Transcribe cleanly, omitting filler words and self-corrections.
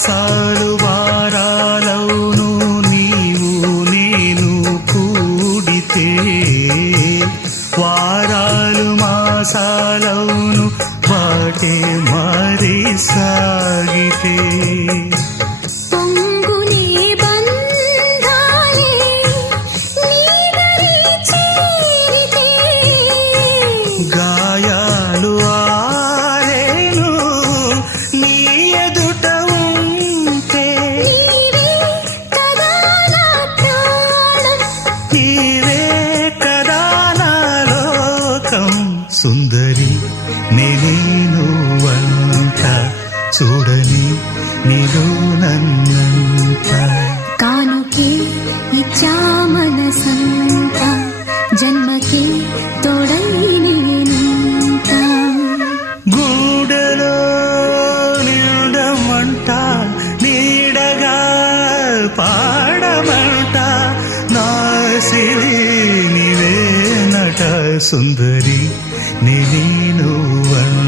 మాసాలు వారాలవును నీవు నేను కూడితే, వారాలు మాసాలవును వాటే మరి సాగితే. గాయాలు ఆరేను నీ ఎదుట ఉంటే, నీవే కదా నా లోకం. సుందరి నేను వంట చూడని నీలో నన్నంత. కానుకే ఇచ్చా మనసంత, జన్మకే తోడై నేనంత. గూడెలో నిండమంట నీడగా పాడమంట, నా సిరి నీవే నట. సుందరి నేను వంట